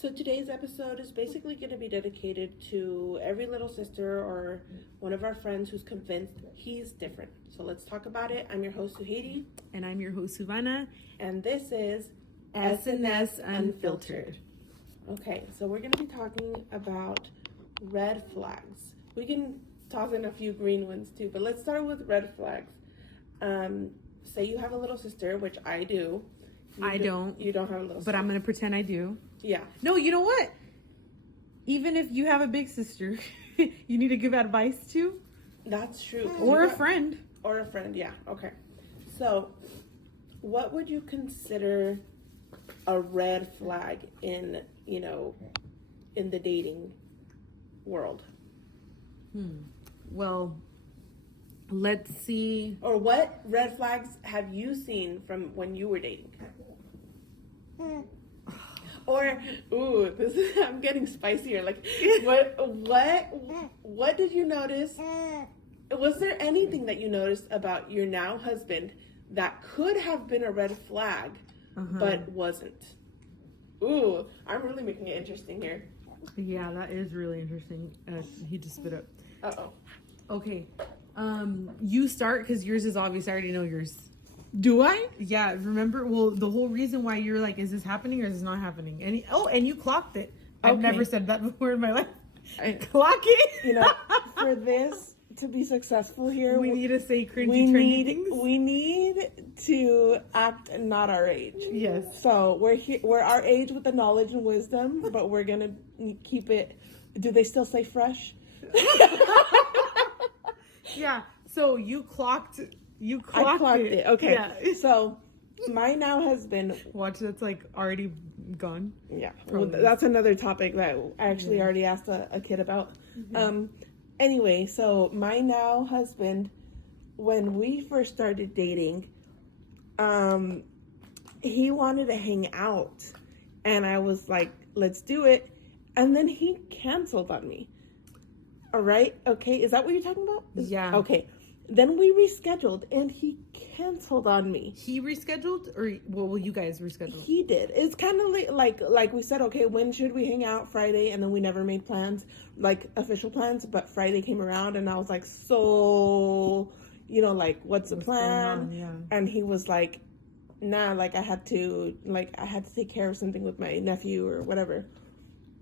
So today's episode is basically going to be dedicated to every little sister or one of our friends who's convinced he's different. So let's talk about it. I'm your host, Suheidi. And I'm your host, Suvana. And this is SNS Unfiltered. Okay, so we're going to be talking about red flags. We can toss in a few green ones too, but let's start with red flags. Say you have a little sister, which I do. I don't. You don't have a little sister. But I'm going to pretend I do. Yeah. No, you know what? Even if you have a big sister, you need to give advice to. That's true. Or a friend. Or a friend, yeah. Okay. So, what would you consider a red flag in the dating world? Well, let's see. Or what red flags have you seen from when you were dating? Or, I'm getting spicier. Like, what did you notice? Was there anything that you noticed about your now husband that could have been a red flag, but wasn't? Ooh, I'm really making it interesting here. Yeah, that is really interesting. He just spit up. Uh-oh. Okay. You start, because yours is obvious. I already know yours. Do I? Yeah, remember? Well, the whole reason why you're like, is this happening or is this not happening? And you clocked it. I've never said that before in my life. Clock it. For this to be successful here, we need to say cringy, trendy things. We need to act not our age. Yes. So we're our age with the knowledge and wisdom, but we're gonna keep it. Do they still say fresh? Yeah. So you clocked. I clocked it. Okay. Yeah. So my now husband. Watch, that's like already gone. Yeah. Well, that's another topic that I actually already asked a kid about. Anyway, so my now husband, when we first started dating, he wanted to hang out, and I was like, let's do it. And then he canceled on me. All right. Okay. Is that what you're talking about? Yeah. Okay. Then we rescheduled, and he canceled on me. He rescheduled, or well, you guys rescheduled? He did. It's kind of like we said, okay, when should we hang out? Friday, and then we never made plans, like official plans. But Friday came around, and I was like, so, like, what's the plan? Yeah. And he was like, nah, like I had to take care of something with my nephew or whatever.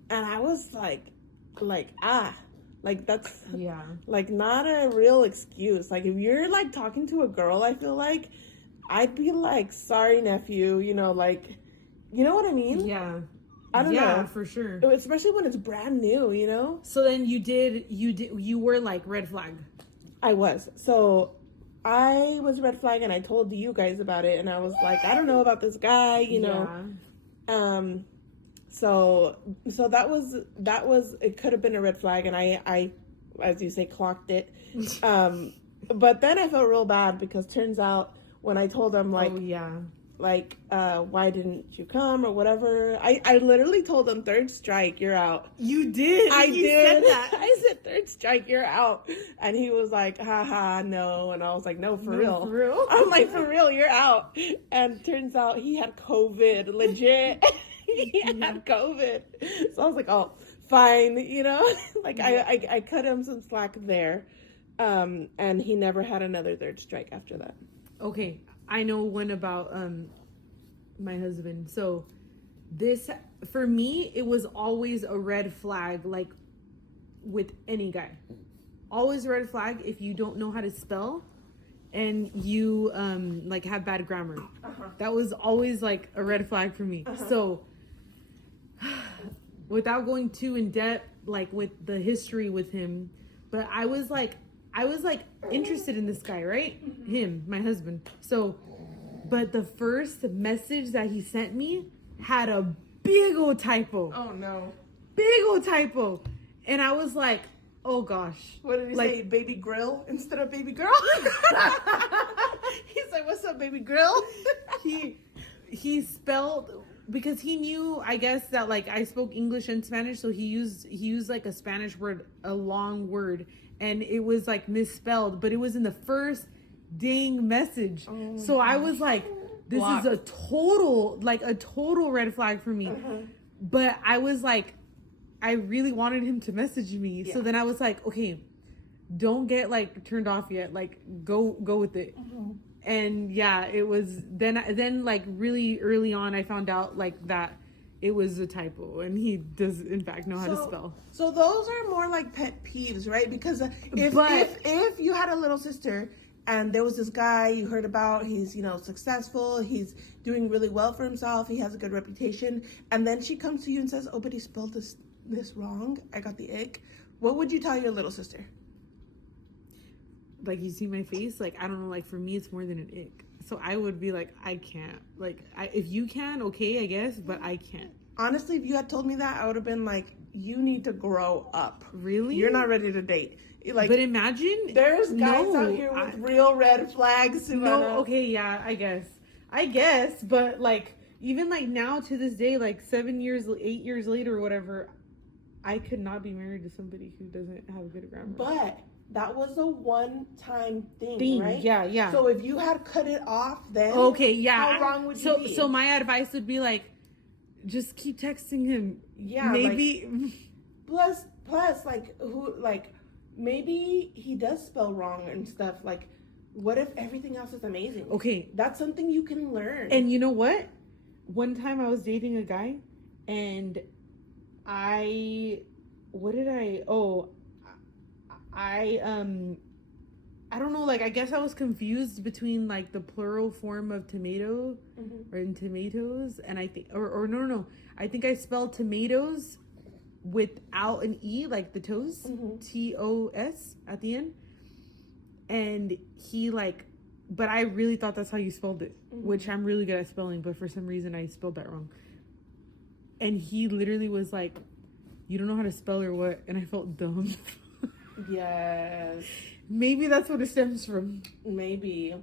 And I was like, that's like not a real excuse. Like if you're like talking to a girl, I feel like I'd be like, sorry nephew, like, you know what I mean? Yeah. I don't know. Yeah, for sure. Especially when it's brand new, So then you were like red flag. I was. So I was red flag, and I told you guys about it, and I was like, I don't know about this guy, Yeah. So that was it could have been a red flag, and I as you say, clocked it. But then I felt real bad because turns out when I told him why didn't you come or whatever, I literally told him, third strike, you're out. You did. I did. Said that. I said, third strike, you're out. And he was like, haha, no. And I was like, no, for real. I'm like, for real, you're out. And turns out he had COVID, legit. He had COVID. So I was like, oh, fine, like I cut him some slack there. And he never had another third strike after that. Okay, I know one about my husband. So this, for me, it was always a red flag, like with any guy. Always a red flag if you don't know how to spell and you like have bad grammar. That was always like a red flag for me. So without going too in depth, like with the history with him, but I was like interested in this guy, right? Him, my husband. So, but the first message that he sent me had a big old typo. Oh no. Big old typo. And I was like, oh gosh. What did he say? Baby grill instead of baby girl? He's like, what's up, baby grill? He spelled, because he knew, I guess, that like I spoke English and Spanish, so he used like a Spanish word, a long word, and it was like misspelled, but it was in the first dang message. Oh, so I was like, this is a total red flag for me. But I was like, I really wanted him to message me. Yeah. So then I was like, okay, don't get like turned off yet. Like go with it. Mm-hmm. And yeah, it was then like really early on I found out like that it was a typo and he does in fact know how to spell. So those are more like pet peeves, right? Because if you had a little sister and there was this guy you heard about, he's, you know, successful, he's doing really well for himself, he has a good reputation, and then she comes to you and says, oh, but he spelled this wrong, I got the ick. What would you tell your little sister? Like, you see my face? Like, I don't know, like, for me, it's more than an ick. So I would be like, I can't. Like, if you can, okay, I guess, but I can't. Honestly, if you had told me that, I would have been like, you need to grow up. Really? You're not ready to date. Like, but imagine. There's guys out here with real red flags. No, okay, yeah, I guess, but, like, even, like, now to this day, like, 8 years later or whatever, I could not be married to somebody who doesn't have a good grammar. But that was a one-time thing, right? Yeah. So if you had cut it off then, okay, yeah. How wrong would you be? So my advice would be like, just keep texting him. Yeah, maybe. Like, plus, like maybe he does spell wrong and stuff. Like, what if everything else is amazing? Okay, that's something you can learn. And you know what? One time I was dating a guy, and I don't know, like, I guess I was confused between, like, the plural form of tomato, mm-hmm. or in tomatoes, and I think, or no, I think I spelled tomatoes without an E, like the toes, mm-hmm. T-O-S at the end, and he, like, but I really thought that's how you spelled it, mm-hmm. which I'm really good at spelling, but for some reason I spelled that wrong, and he literally was like, you don't know how to spell or what, and I felt dumb. Yes. Maybe that's what it stems from. Maybe.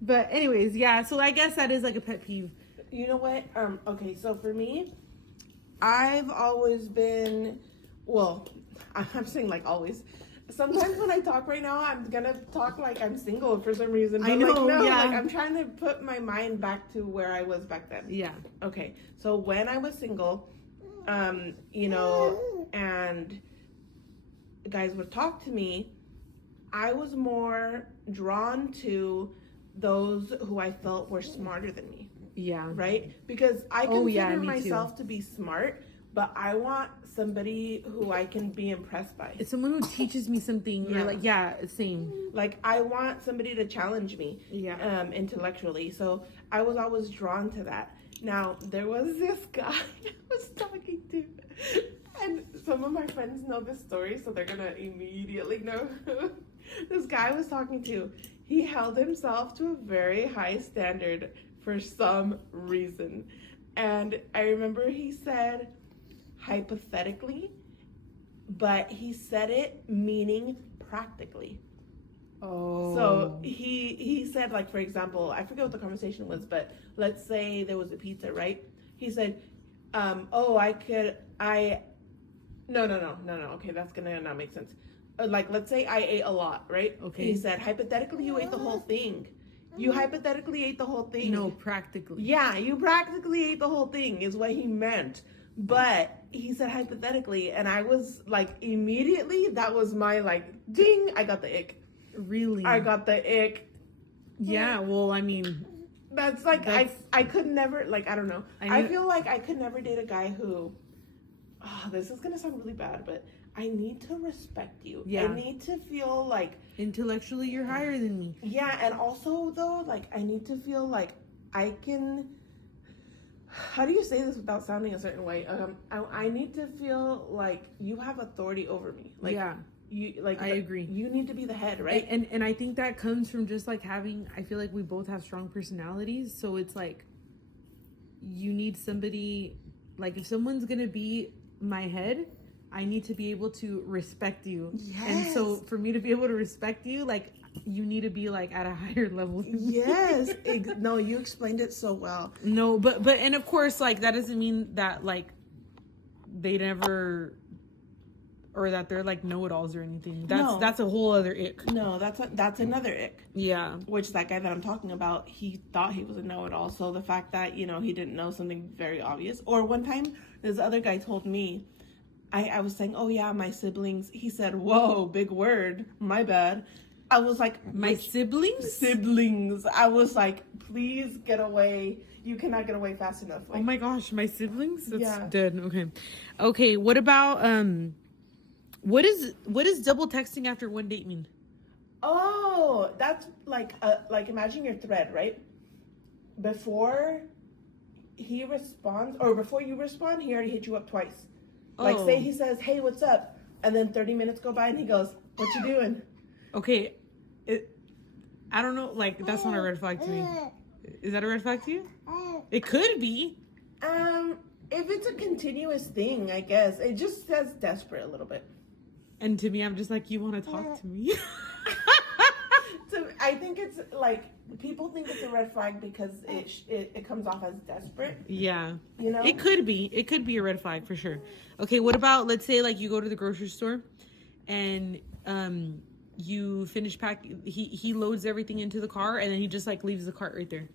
But anyways, yeah, so I guess that is like a pet peeve. You know what? Okay, so for me, I've always been, well, I'm saying like always. Sometimes when I talk right now, I'm gonna talk like I'm single for some reason. But I know, like, no, yeah. like I'm trying to put my mind back to where I was back then. Yeah. Okay, so when I was single, you know, and guys would talk to me, I was more drawn to those who I felt were smarter than me. Yeah. Right? Because I consider myself to be smart, but I want somebody who I can be impressed by. It's someone who teaches me something. Yeah. Or like, yeah, same. Like, I want somebody to challenge me. Yeah. Intellectually. So I was always drawn to that. Now, there was this guy I was talking to. And some of my friends know this story, so they're gonna immediately know who this guy I was talking to. He held himself to a very high standard for some reason. And I remember he said, hypothetically, but he said it meaning practically. Oh. So he said, like, for example, I forget what the conversation was, but let's say there was a pizza, right? He said, No. Okay, that's gonna not make sense. Like, let's say I ate a lot, right? Okay. He said, hypothetically, you ate the whole thing. You hypothetically ate the whole thing. No, practically. Yeah, you practically ate the whole thing is what he meant. But he said hypothetically, and I was like, immediately, that was my, like, ding, I got the ick. Really? I got the ick. Yeah, well, I mean... That's like, I could never, like, I don't know. I feel like I could never date a guy who... Oh, this is going to sound really bad, but I need to respect you. Yeah. I need to feel like... Intellectually, you're higher than me. Yeah, and also, though, like, I need to feel like I can... How do you say this without sounding a certain way? I need to feel like you have authority over me. Like, yeah. You, like, I agree. You need to be the head, right? And I think that comes from just, like, having... I feel like we both have strong personalities, so it's like... You need somebody... Like, if someone's gonna be my head, I need to be able to respect you. Yes. And so for me to be able to respect you, like, you need to be like at a higher level than me. Yes. No, you explained it so well. No, but and of course, like, that doesn't mean that, like, they never or that they're like know-it-alls or anything. No. That's a whole other ick. No, that's another ick. Yeah. Which that guy that I'm talking about, he thought he was a know-it-all. So the fact that, you know, he didn't know something very obvious. Or one time, this other guy told me, I was saying, oh yeah, my siblings. He said, whoa, big word. My bad. I was like, my siblings? Siblings. I was like, please get away. You cannot get away fast enough. Like, oh my gosh, my siblings? That's yeah. dead. Okay. Okay, what about what is double texting after one date mean? Oh, that's like imagine your thread, right? Before he responds or before you respond, he already hit you up twice. Like say he says, "Hey, what's up?" and then 30 minutes go by and he goes, "What you doing?" Okay. I don't know, like that's not a red flag to me. Is that a red flag to you? It could be. If it's a continuous thing, I guess. It just says desperate a little bit. And to me, I'm just like, you want to talk to me? So I think it's like, people think it's a red flag because it comes off as desperate. Yeah. You know? It could be. It could be a red flag for sure. Okay, what about, let's say like you go to the grocery store and you finish he loads everything into the car and then he just like leaves the cart right there.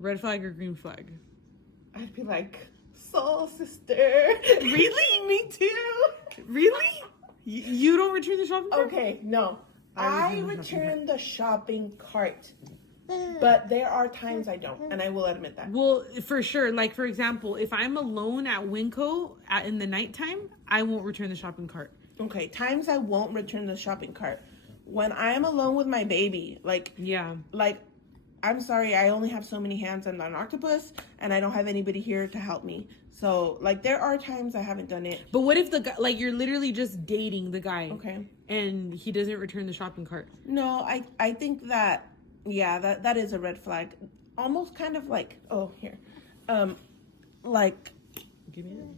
Red flag or green flag? I'd be like, soul sister. Really? Me too. Really? You don't return the shopping cart? Okay, no. I return the shopping cart. But there are times I don't, and I will admit that. Well, for sure. Like, for example, if I'm alone at Winco in the nighttime, I won't return the shopping cart. Okay, times I won't return the shopping cart. When I am alone with my baby, I'm sorry, I only have so many hands. I'm an octopus, and I don't have anybody here to help me. So, like, there are times I haven't done it. But what if the guy, like, you're literally just dating the guy, okay, and he doesn't return the shopping cart? No, I think that, yeah, that is a red flag. Almost kind of like, like, give me that.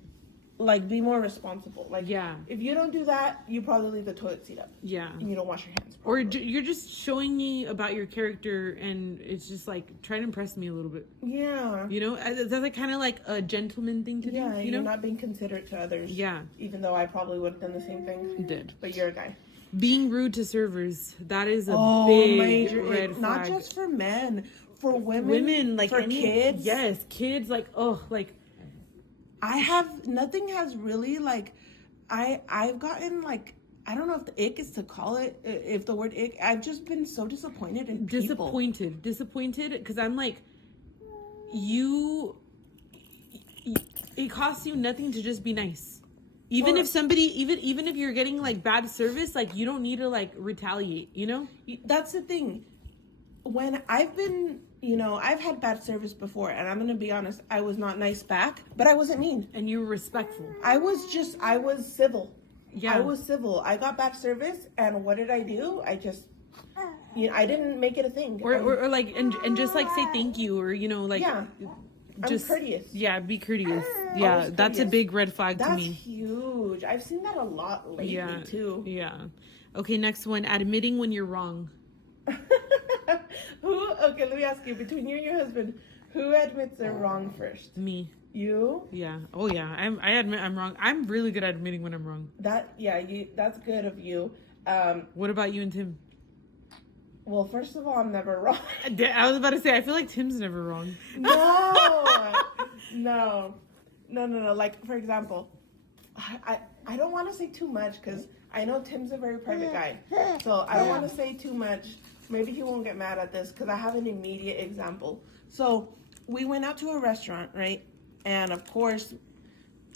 Like, be more responsible. Like, yeah, if you don't do that, you probably leave the toilet seat up. Yeah, and you don't wash your hands. Probably. Or you're just showing me about your character, and it's just like trying to impress me a little bit. Yeah, you know, that's like kind of like a gentleman thing to do. Yeah, you you're know? not being considerate to others. Yeah, even though I probably would have done the same thing. You did, but you're a guy. Being rude to servers, that is a big major red flag. Not just for men, for women. Women, like for kids. Yes, kids. Like, oh, like. Nothing has really, like, I've gotten, like, I don't know if the ick is to call it, if the word ick, I've just been so disappointed in people. Disappointed, because I'm like, it costs you nothing to just be nice. Even if somebody, even if you're getting, like, bad service, like, you don't need to, like, retaliate, you know? That's the thing. When I've been... You know, I've had bad service before, and I'm going to be honest, I was not nice back, but I wasn't mean. And you were respectful. I was civil. Yeah. I was civil. I got bad service, and what did I do? I just, I didn't make it a thing. Or like, and just like say thank you, or, you know, like. Yeah. Just, I'm courteous. Yeah, be courteous. Yeah, that's a big red flag to me. That's huge. I've seen that a lot lately, too. Yeah. Okay, next one. Admitting when you're wrong. Okay, let me ask you, between you and your husband, who admits they're wrong first? Me. You? Yeah. Oh yeah. I admit I'm wrong. I'm really good at admitting when I'm wrong. That's good of you. What about you and Tim? Well, first of all, I'm never wrong. I was about to say, I feel like Tim's never wrong. No. Like, for example, I don't want to say too much because I know Tim's a very private guy. So I don't want to say too much. Maybe he won't get mad at this because I have an immediate example. So we went out to a restaurant, right? And of course,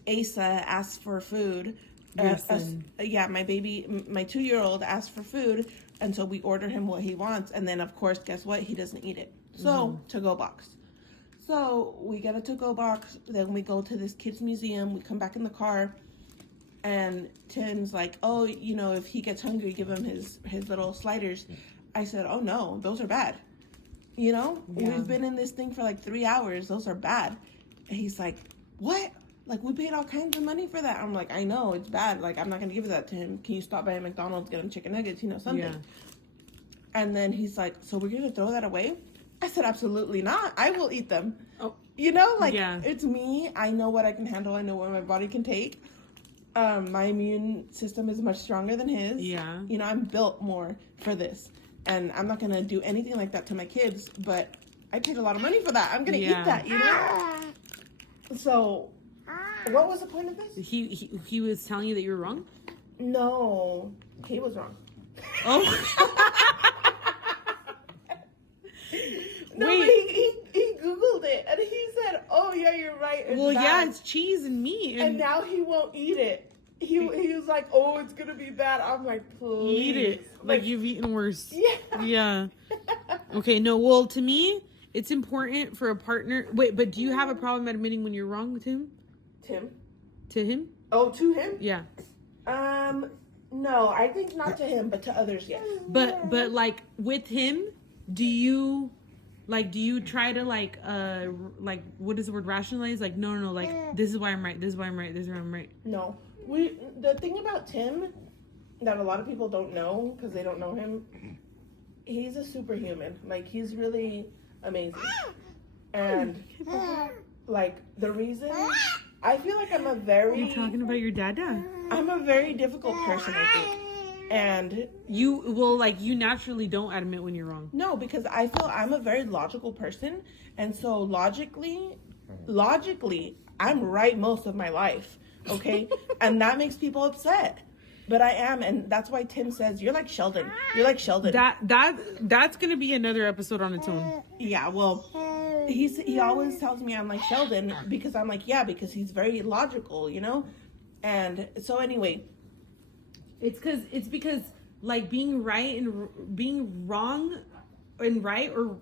Asa asked for food. My baby, my 2-year-old asked for food. And so we order him what he wants. And then, of course, guess what? He doesn't eat it. So, to-go box. So we get a to-go box. Then we go to this kids museum. We come back in the car. And Tim's like, oh, you know, if he gets hungry, give him his little sliders. I said, oh, no, those are bad. You know, we've been in this thing for like 3 hours. Those are bad. And he's like, what? Like, we paid all kinds of money for that. I'm like, I know, it's bad. Like, I'm not going to give that to him. Can you stop by McDonald's, get him chicken nuggets, you know, something. Yeah. And then he's like, so we're going to throw that away? I said, absolutely not. I will eat them. Oh. You know, like, it's me. I know what I can handle. I know what my body can take. my immune system is much stronger than his. Yeah. You know, I'm built more for this. And I'm not going to do anything like that to my kids, but I paid a lot of money for that. I'm going to eat that, you know? So, what was the point of this? He was telling you that you were wrong? No, he was wrong. Oh. No, wait. He Googled it, and he said, oh, yeah, you're right. Well, bad. Yeah, it's cheese and meat. And now he won't eat it. He was like, oh, it's going to be bad. I'm like, please. Eat it. Like you've eaten worse. Yeah. Yeah. Okay, no, well, to me, it's important for a partner. Wait, but do you have a problem admitting when you're wrong to him? To him? Oh, to him? Yeah. No, I think not to him, but to others, yes. But like with him, do you try to like what is the word, rationalize? Like no, like this is why I'm right, this is why I'm right, this is why I'm right. No. The thing about Tim that a lot of people don't know because they don't know him, he's a superhuman. Like he's really amazing. And like the reason I feel like I'm a very... You're talking about your dada. I'm a very difficult person, I think. And... you naturally don't admit when you're wrong. No, because I feel I'm a very logical person. And so logically, I'm right most of my life. Okay? And that makes people upset. But I am, and that's why Tim says, you're like Sheldon. You're like Sheldon. That's going to be another episode on its own. Yeah, well... He always tells me I'm like Sheldon because I'm like, yeah, because he's very logical, you know? And so anyway. It's because like being right and being wrong and right or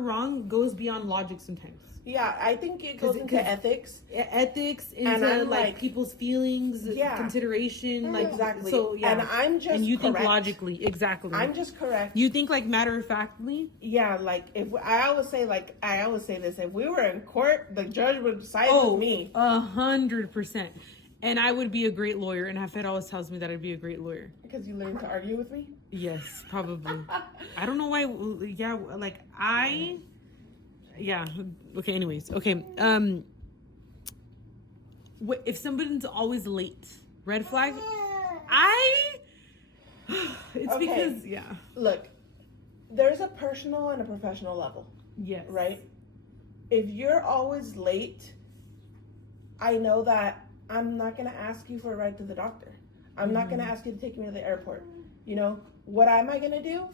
wrong goes beyond logic sometimes. Yeah, I think it goes into ethics. Ethics, into like people's feelings, consideration, like exactly. So yeah, and I'm just and you correct. Think logically, exactly. I'm just correct. You think like matter of factly. Yeah, like if I always say this: if we were in court, the judge would side with me. 100%. And I would be a great lawyer, and Hafed always tells me that I'd be a great lawyer. Because you learned to argue with me? Yes, probably. I don't know why. Yeah, like yeah. Okay. Anyways. Okay. If somebody's always late, red flag. It's because Look, there's a personal and a professional level. Yes. Right. If you're always late, I know that I'm not gonna ask you for a ride to the doctor. I'm not gonna ask you to take me to the airport. You know what am I gonna do?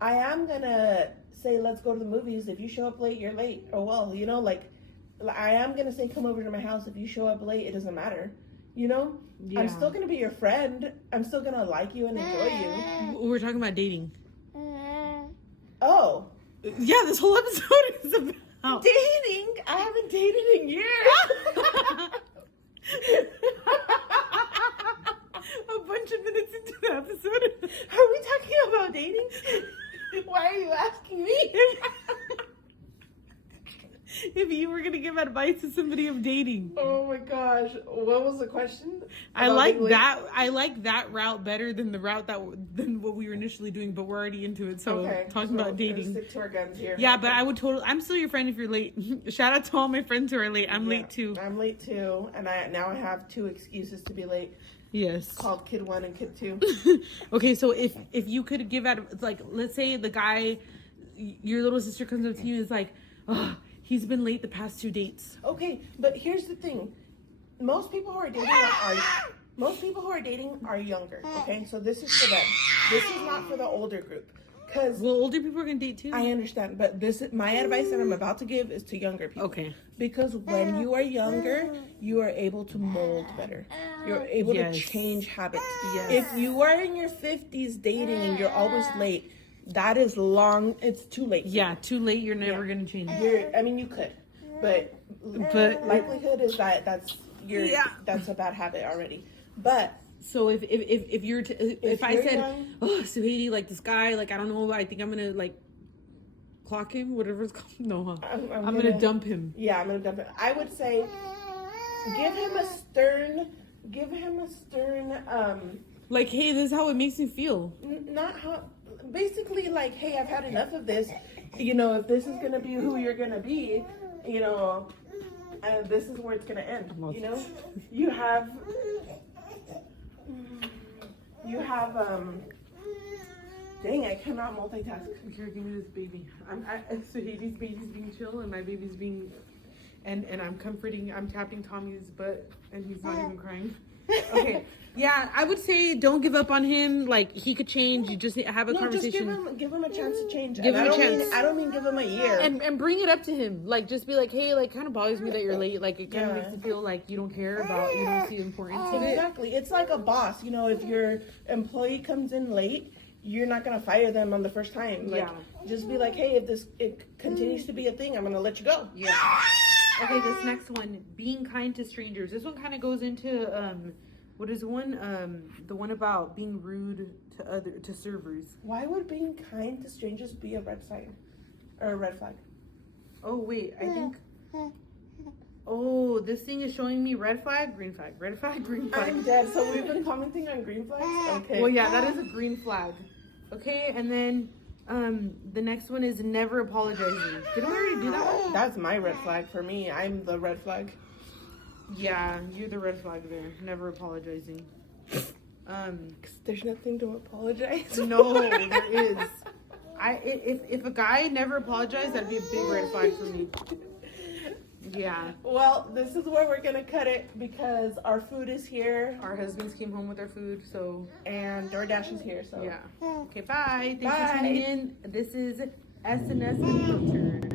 I am gonna say, let's go to the movies. If you show up late, you're late. Oh, well, you know, like, I am going to say, come over to my house. If you show up late, it doesn't matter. You know? Yeah. I'm still going to be your friend. I'm still going to like you and enjoy you. We're talking about dating. Oh. Yeah, this whole episode is about... Dating? I haven't dated in years. A bunch of minutes into the episode. Are we talking about dating? Why are you asking me? If you were gonna give advice to somebody of dating. Oh my gosh. What was the question? I like that route better than the route than what we were initially doing, but we're already into it. So talking about dating. Stick to our guns here. Yeah, but I'm still your friend if you're late. Shout out to all my friends who are late. I'm late too. I'm late too, and I have 2 excuses to be late. Yes. Called Kid 1 and Kid 2. Okay, so if you could give out, like, let's say the guy, your little sister comes up to you and is like, oh, he's been late the past 2 dates. Okay, but here's the thing. Most people who are dating are younger, okay? So this is for them. This is not for the older group. Well, older people are going to date too. I understand, but my advice that I'm about to give is to younger people. Okay. Because when you are younger, you are able to mold better. You're able to change habits. Yes. If you are in your 50s dating and you're always late, that is long. It's too late. Yeah, too late. You're never going to change. You could, but likelihood is that's a bad habit already. But so if I said, young, oh, Suhaiti, like this guy, like I don't know, I think I'm gonna like clock him, whatever it's called. No, huh? I'm gonna dump him. Yeah, I'm gonna dump him. I would say give him a stern. Like, hey, this is how it makes me feel. Not how. Basically, like, hey, I've had enough of this. You know, if this is gonna be who you're gonna be, you know, this is where it's gonna end. You know, you have. You have dang, I cannot multitask. Here, give me this baby. So Hades' baby's being chill, and my baby's being, and I'm comforting. I'm tapping Tommy's butt, and he's not even crying. Okay, yeah, I would say don't give up on him. Like, he could change. You just have a conversation. Just give him a chance to change. Give him a chance. I don't mean give him a year. And bring it up to him. Like, just be like, hey, like, kind of bothers me that you're late. Like, it kind of makes you feel like you don't care about, you don't see the importance of it. Exactly. It's like a boss. You know, if your employee comes in late, you're not gonna fire them on the first time. Like, just be like, hey, if it continues to be a thing, I'm gonna let you go. Yeah. Okay, this next one, being kind to strangers. This one kind of goes into what is one? The one about being rude to servers. Why would being kind to strangers be a red sign or a red flag? Oh wait, I think. Oh, this thing is showing me red flag, green flag, red flag, green flag. I'm dead. So we've been commenting on green flags. Okay. Well, yeah, that is a green flag. Okay, and then the next one is never apologizing. Did we already do that one? That's my red flag for me. I'm the red flag. Yeah, you're the red flag there. Never apologizing. 'Cause there's nothing to apologize. No, there is. If a guy never apologized, that'd be a big red flag for me. Yeah. Well, this is where we're gonna cut it because our food is here. Our husbands came home with our food, so And DoorDash is here, so yeah. Okay, bye. Thanks Bye. for tuning in. This is SNS Unfiltered.